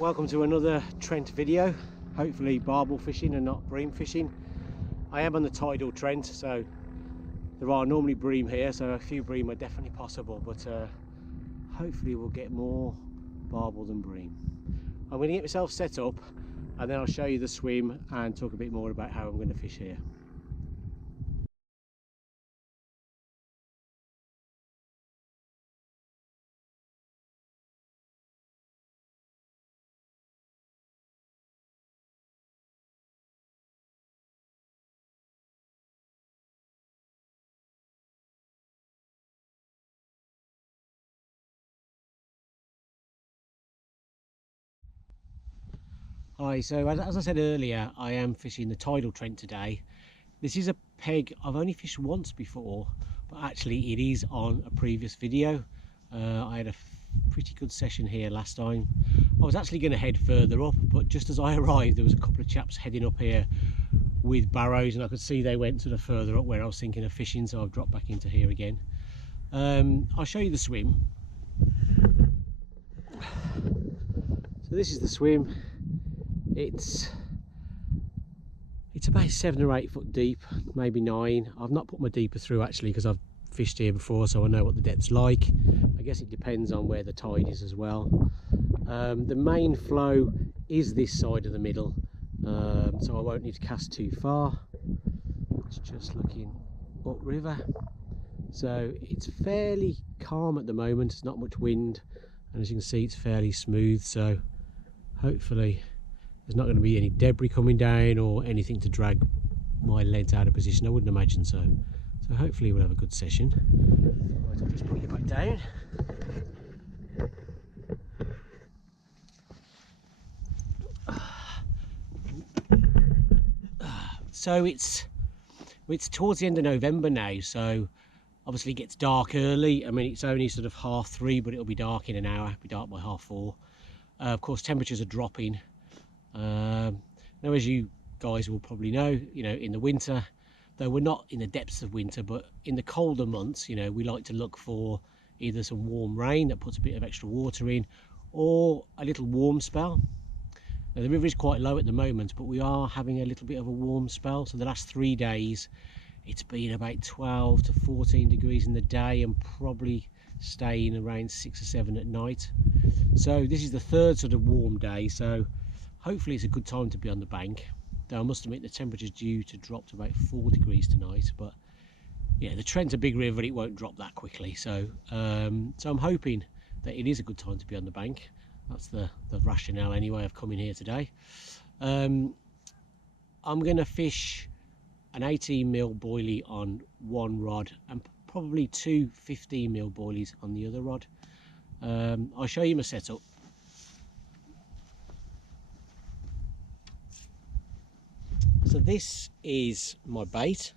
Welcome to another Trent video, hopefully barbel fishing and not bream fishing. I am on the tidal Trent, so there are normally bream here, so a few bream are definitely possible, but hopefully we'll get more barbel than bream. I'm going to get myself set up and then I'll show you the swim and talk a bit more about how I'm going to fish here. Hi, so as I said earlier, I am fishing the tidal Trent today. This is a peg I've only fished once before, but actually it is on a previous video. I had a pretty good session here last time. I was actually going to head further up, but just as I arrived there was a couple of chaps heading up here with barrows and I could see they went sort of further up where I was thinking of fishing, so I've dropped back into here again. I'll show you the swim. So this is the swim. It's about 7 or 8 foot deep, maybe 9. I've not put my deeper through actually because I've fished here before, so I know what the depth's like. I guess it depends on where the tide is as well. The main flow is this side of the middle, so I won't need to cast too far. It's just looking upriver, so it's fairly calm at the moment. There's not much wind, and as you can see it's fairly smooth, so hopefully there's not going to be any debris coming down or anything to drag my leads out of position. I wouldn't imagine so. So hopefully we'll have a good session. Right, I'll just put you back down. So it's towards the end of November now, so obviously it gets dark early. I mean, it's only sort of 3:30, but it'll be dark in an hour. It'll be dark by 4:30. Of course, temperatures are dropping. Now, as you guys will probably know, in the winter, though we're not in the depths of winter, but in the colder months, we like to look for either some warm rain that puts a bit of extra water in, or a little warm spell. Now, the river is quite low at the moment, but we are having a little bit of a warm spell. So the last 3 days it's been about 12 to 14 degrees in the day and probably staying around 6 or 7 at night. So this is the third sort of warm day, so hopefully it's a good time to be on the bank. Though I must admit the temperature's due to drop to about 4 degrees tonight, but yeah, the Trent's a big river, it won't drop that quickly, so so I'm hoping that it is a good time to be on the bank. That's the rationale anyway of coming here today. I'm going to fish an 18mm boilie on one rod and probably 2 15mm boilies on the other rod. I'll show you my setup. So this is my bait.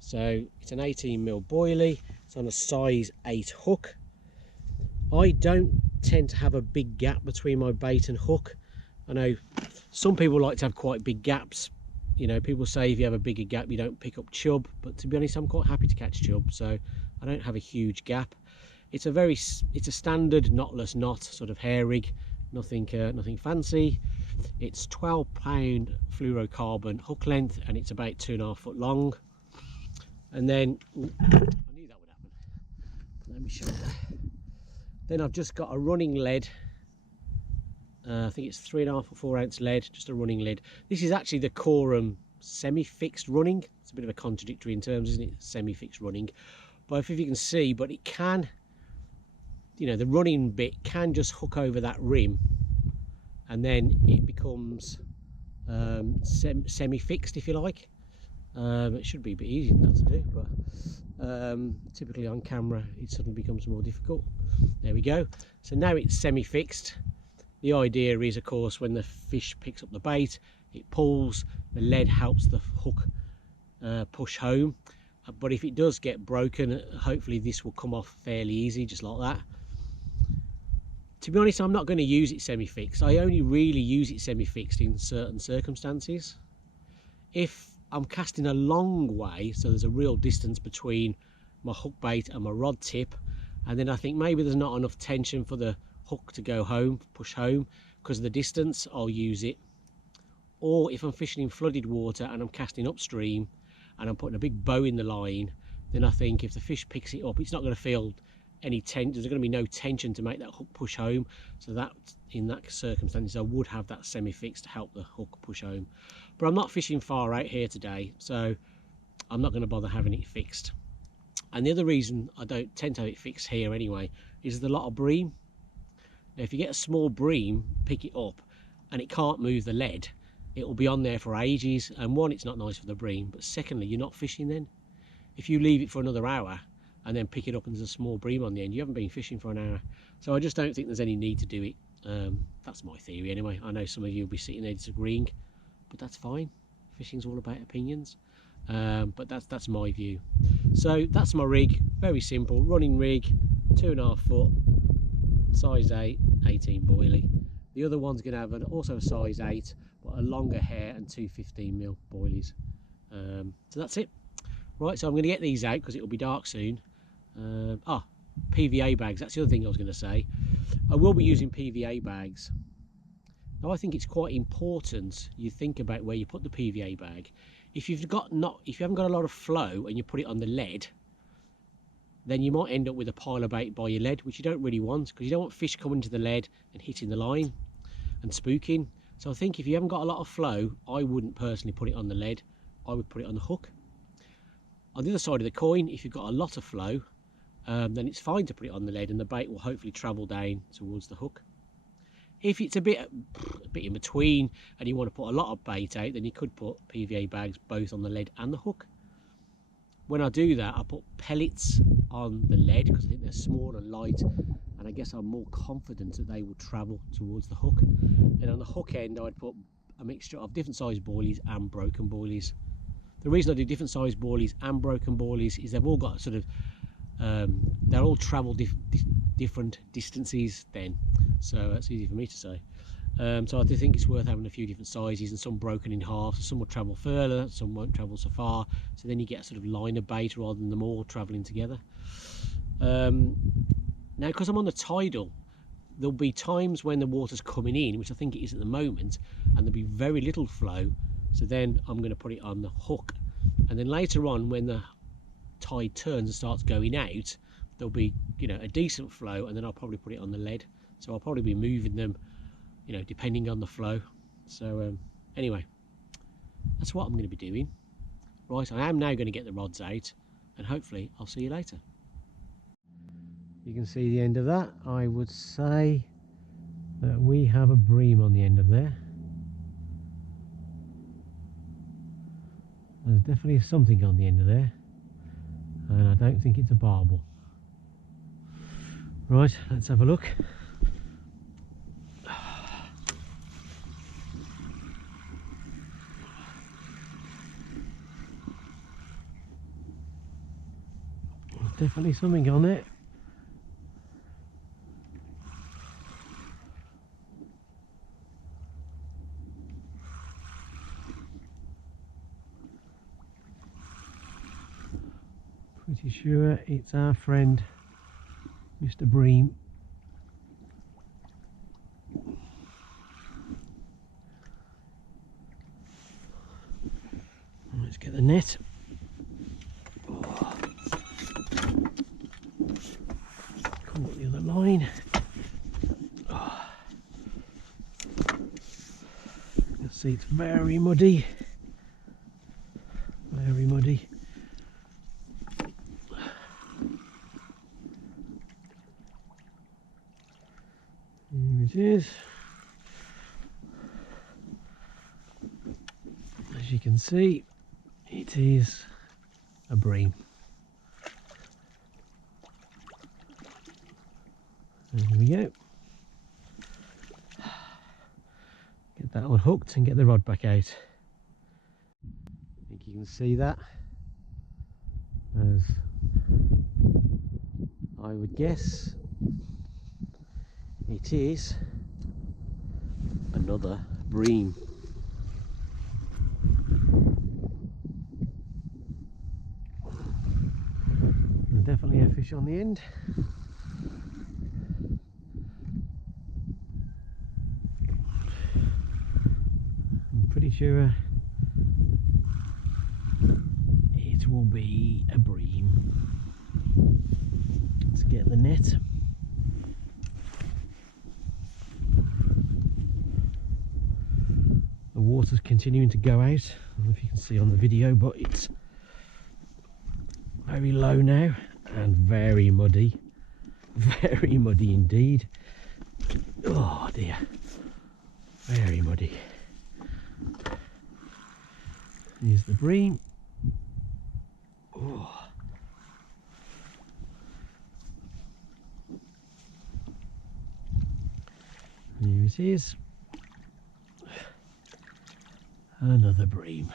So it's an 18mm boilie. It's on a size 8 hook. I don't tend to have a big gap between my bait and hook. I know some people like to have quite big gaps. People say if you have a bigger gap you don't pick up chub, but to be honest I'm quite happy to catch chub, so I don't have a huge gap. It's a standard knotless knot sort of hair rig, nothing fancy. It's 12-pound fluorocarbon hook length and it's about 2.5 foot long. And then I knew that would happen. Let me show you. Then I've just got a running lead. I think it's 3.5 or 4 ounce lead, just a running lead. This is actually the Corum semi-fixed running. It's a bit of a contradictory in terms, isn't it? Semi-fixed running, but if you can see, but it can, the running bit can just hook over that rim, and then it becomes semi-fixed, if you like. It should be a bit easier than that to do, but typically on camera it suddenly becomes more difficult. There we go. So now it's semi-fixed. The idea is, of course, when the fish picks up the bait, it pulls, the lead helps the hook push home. But if it does get broken, hopefully this will come off fairly easy, just like that. To be honest, I'm not going to use it semi-fixed. I only really use it semi-fixed in certain circumstances. If I'm casting a long way, so there's a real distance between my hook bait and my rod tip, and then I think maybe there's not enough tension for the hook to go home, push home, because of the distance, I'll use it. Or if I'm fishing in flooded water and I'm casting upstream and I'm putting a big bow in the line, then I think if the fish picks it up, it's not going to feel any tension. There's going to be no tension to make that hook push home. So that, in that circumstances, I would have that semi-fixed to help the hook push home. But I'm not fishing far out here today, so I'm not going to bother having it fixed. And the other reason I don't tend to have it fixed here anyway is there's a lot of bream. Now, if you get a small bream, pick it up, and it can't move the lead, it will be on there for ages. And one, it's not nice for the bream, but secondly, you're not fishing then. If you leave it for another hour and then pick it up and there's a small bream on the end, you haven't been fishing for an hour. So I just don't think there's any need to do it. That's my theory anyway. I know some of you will be sitting there disagreeing, but that's fine. Fishing's all about opinions. But that's my view. So that's my rig, very simple, running rig, 2.5 foot, size 8, 18 boilie. The other one's going to have also a size 8, but a longer hair and 2 15mm boilies. So that's it. Right, so I'm going to get these out because it will be dark soon. PVA bags, that's the other thing I was going to say. I will be using PVA bags. Now I think it's quite important you think about where you put the PVA bag. If you haven't got a lot of flow and you put it on the lead, then you might end up with a pile of bait by your lead, which you don't really want, because you don't want fish coming to the lead and hitting the line and spooking. So I think if you haven't got a lot of flow, I wouldn't personally put it on the lead. I would put it on the hook. On the other side of the coin, if you've got a lot of flow, then it's fine to put it on the lead and the bait will hopefully travel down towards the hook. If it's a bit in between and you want to put a lot of bait out, then you could put PVA bags both on the lead and the hook. When I do that, I put pellets on the lead because I think they're small and light, and I guess I'm more confident that they will travel towards the hook. And on the hook end, I'd put a mixture of different size boilies and broken boilies. The reason I do different size boilies and broken boilies is they've all got sort of they'll all travel different distances then, so that's easy for me to say. So I do think it's worth having a few different sizes, and some broken in half, so some will travel further, some won't travel so far, so then you get a sort of line of bait rather than them all travelling together. Now because I'm on the tidal, there'll be times when the water's coming in, which I think it is at the moment, and there'll be very little flow, so then I'm going to put it on the hook, and then later on when the tide turns and starts going out, there'll be, you know, a decent flow, and then I'll probably put it on the lead. So I'll probably be moving them, you know, depending on the flow. So anyway, that's what I'm going to be doing. Right, I am now going to get the rods out, and hopefully I'll see you later. You can see the end of that. I would say that we have a bream on the end of there. There's definitely something on the end of there, and I don't think it's a barbel. Right, let's have a look. There's definitely something on it. Pretty sure it's our friend Mr. Bream. Let's get the net. Come up the other line. You'll see it's very muddy. Very muddy. Here it is. As you can see, it is a bream. There we go. Get that one hooked and get the rod back out. I think you can see that, as I would guess it is another bream. There's definitely a fish on the end. sure it will be a bream. Let's get the net. The water's continuing to go out. I don't know if you can see on the video, but it's very low now and very muddy. Very muddy indeed. Oh dear. Very muddy. Here's the bream. Oh. Here it is. Another bream.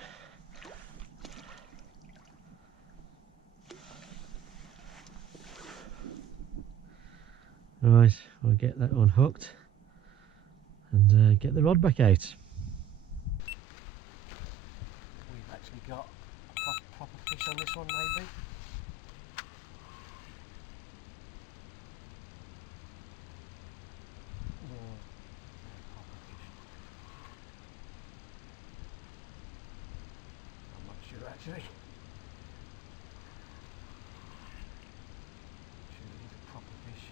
Right, we'll get that unhooked and get the rod back out. We've actually got a proper fish on this one, maybe. I'm not sure actually. Sure it is a proper fish.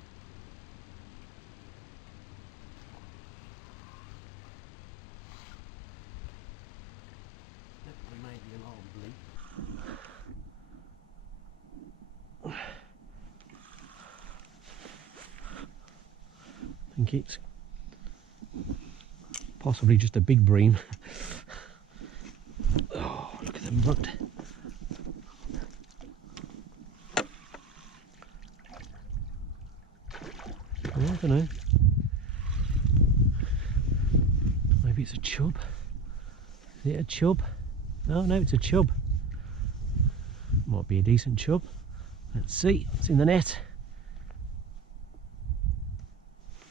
Definitely maybe an old bleep. I think it's possibly just a big bream. Oh, look at the mud. Oh, I don't know. Maybe it's a chub. Is it a chub? No, it's a chub. Might be a decent chub. Let's see. It's in the net.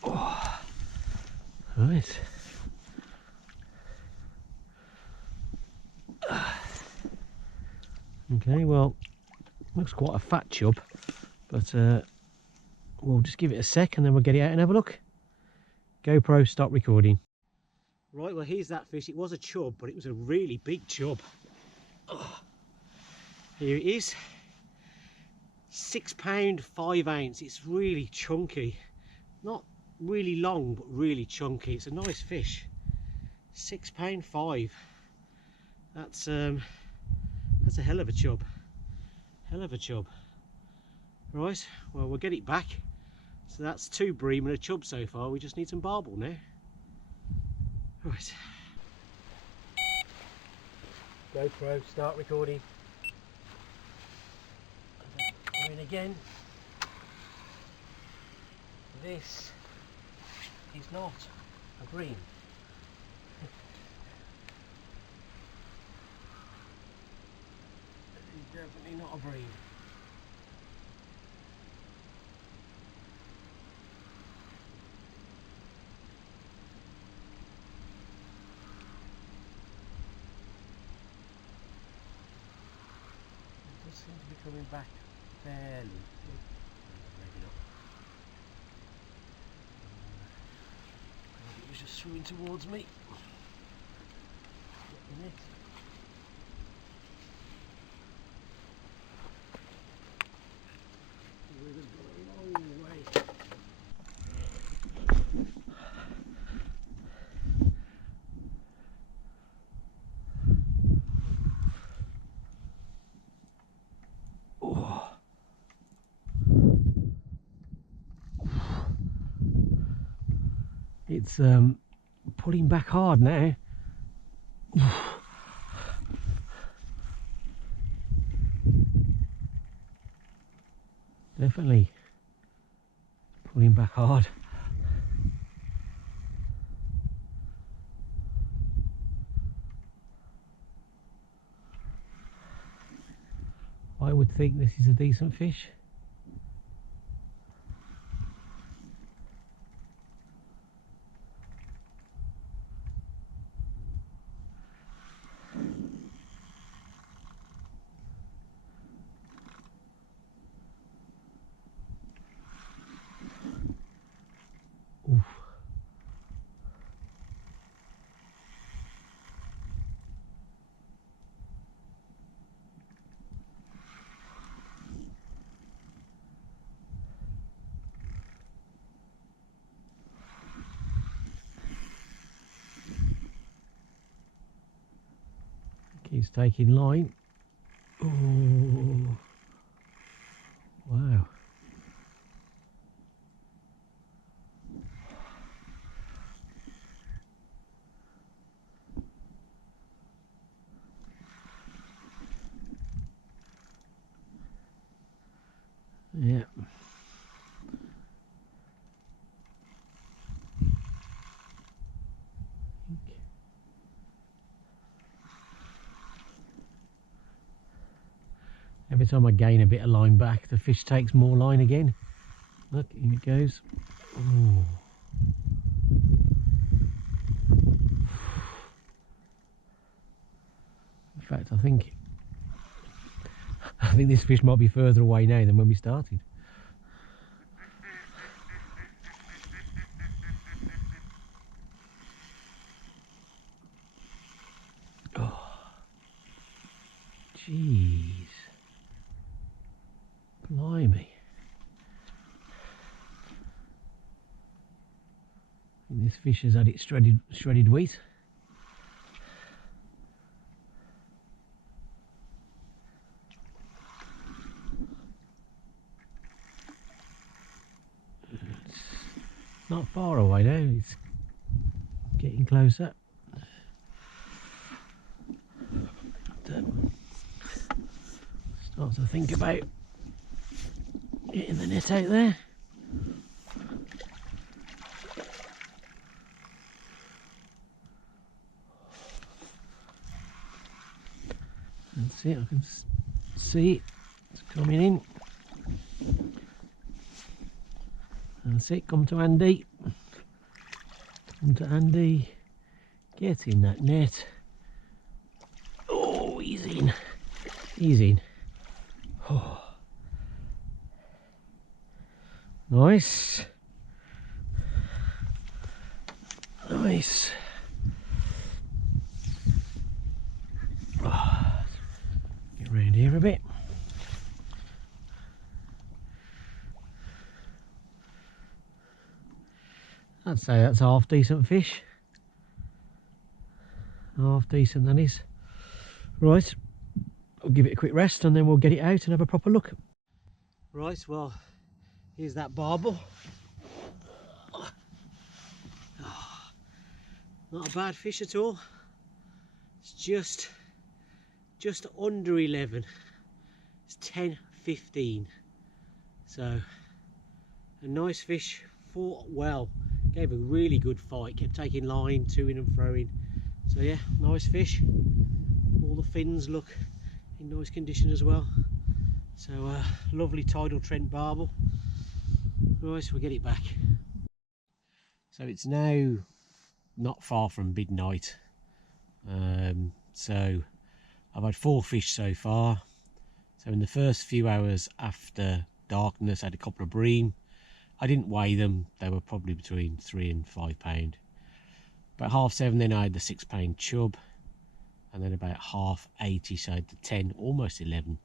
Oh. Right. Okay, well, looks quite a fat chub, but we'll just give it a sec and then we'll get it out and have a look. GoPro, stop recording. Right, well, here's that fish. It was a chub, but it was a really big chub. Oh. Here it is. £6 5 ounce. It's really chunky. Not really long, but really chunky. It's a nice fish. £6 5. That's a hell of a chub. Hell of a chub. Right, well, we'll get it back. So that's 2 bream and a chub so far. We just need some barbel now. Right. GoPro, start recording. Going again. This is not a bream. It is definitely not a bream. It does seem to be coming back fairly. Maybe not. Maybe it was just swimming towards me. Get the net. The river's gone a long way. It's pulling back hard now. Definitely pulling back hard. I would think this is a decent fish. Oof. it's taking line. Oh, wow. Yeah. Every time I gain a bit of line back, the fish takes more line again. Look, here it goes. Ooh. In fact, I think this fish might be further away now than when we started. Oh, jeez. Blimey. This fish has had its shredded wheat. It's not far away now, it's getting closer. Start to think about getting the net out there. That's it, I can see it, it's coming in. That's it, come to Andy. Come to Andy. Get in that net. Oh, he's in. He's in. Oh. Nice. Nice. Oh. Get round here a bit. I'd say that's a half decent fish. Half decent that is. Right, I'll give it a quick rest and then we'll get it out and have a proper look. Right, well, here's that barbel. Oh, not a bad fish at all. It's just under 11. It's 10:15. So a nice fish, fought well, gave a really good fight, kept taking line, to-ing and throwing. So yeah, nice fish. All the fins look in nice condition as well. So lovely tidal Trent barbel. Right, we'll get it back. So it's now not far from midnight. So I've had 4 fish so far. So in the first few hours after darkness, I had a couple of bream. I didn't weigh them, they were probably between 3 and 5 pound. About 7:30 then I had the 6 pound chub, and then about 8:30 so I had the 10, almost 11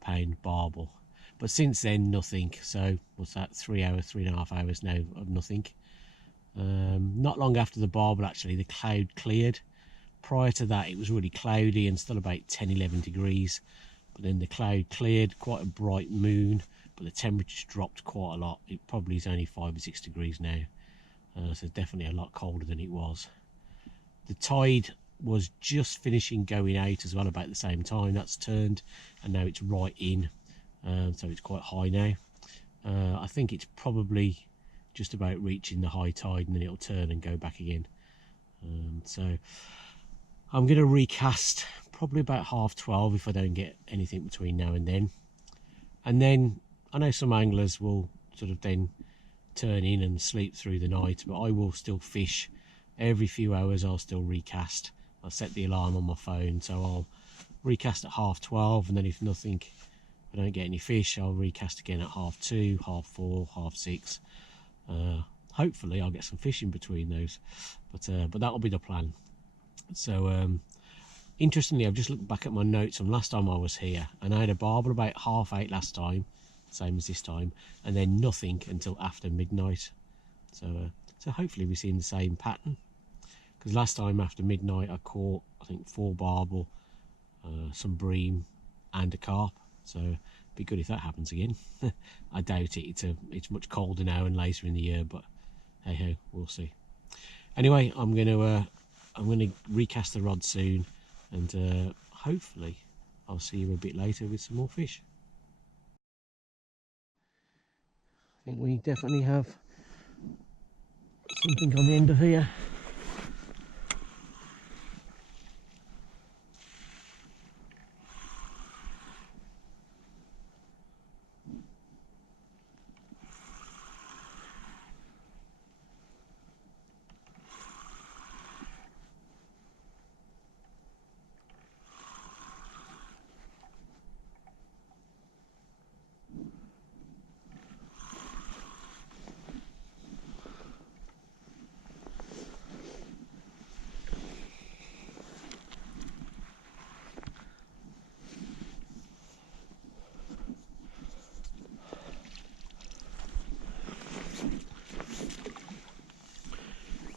pound barbel. But since then nothing. So what's that, 3.5 hours now of nothing. Not long after the barbel actually, the cloud cleared. Prior to that it was really cloudy and still about 10-11 degrees, but then the cloud cleared, quite a bright moon, but the temperatures dropped quite a lot. It probably is only 5 or 6 degrees now, so definitely a lot colder than it was. The tide was just finishing going out as well about the same time. That's turned and now it's right in, so it's quite high now. I think it's probably just about reaching the high tide and then it'll turn and go back again. So I'm going to recast probably about 12:30 if I don't get anything between now and then. And then I know some anglers will sort of then turn in and sleep through the night, but I will still fish every few hours. I'll still recast. I'll set the alarm on my phone, so I'll recast at 12:30, and then if I don't get any fish, I'll recast again at 2:30, 4:30, 6:30. Hopefully I'll get some fish in between those, but that'll be the plan. So interestingly, I've just looked back at my notes from last time I was here, and I had a barbel about 8:30 last time, same as this time, and then nothing until after midnight. So hopefully we're seeing the same pattern, because last time after midnight I caught, I think, 4 barbel, some bream and a carp, so it'd be good if that happens again. I doubt it. It's much colder now and later in the year, but hey ho, we'll see. Anyway, I'm gonna recast the rod soon, and hopefully I'll see you a bit later with some more fish. I think we definitely have something on the end of here.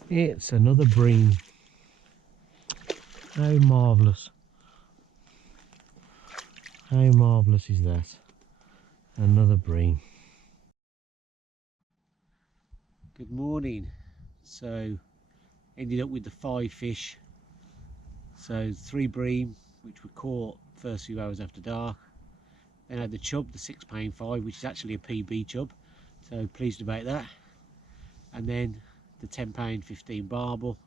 It's another bream. How marvellous. How marvellous is that? Another bream. Good morning. So, ended up with the 5 fish. So 3 bream, which were caught first few hours after dark. Then I had the chub, the £6.5, which is actually a PB chub. So pleased about that. And then the £10.15 barbel.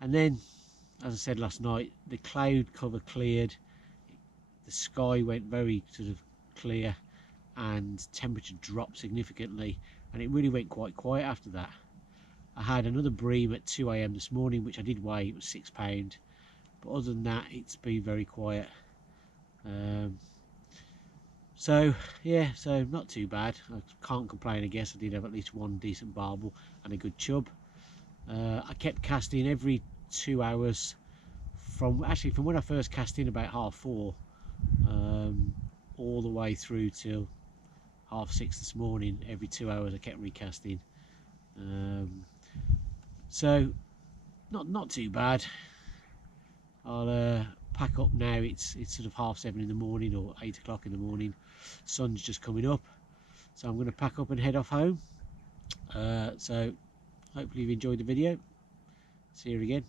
And then, as I said last night, the cloud cover cleared, the sky went very sort of clear, and temperature dropped significantly, and it really went quite quiet after that. I had another bream at 2 AM this morning, which I did weigh. It was £6, but other than that, it's been very quiet. So yeah, so not too bad. I can't complain. I guess I did have at least one decent barbel and a good chub. I kept casting every 2 hours from when I first cast in about 4:30, all the way through till 6:30 this morning. Every 2 hours I kept recasting. So not too bad. I'll pack up now. It's sort of 7:30 in the morning, or 8 o'clock in the morning. Sun's just coming up, so I'm going to pack up and head off home. So hopefully you've enjoyed the video. See you again.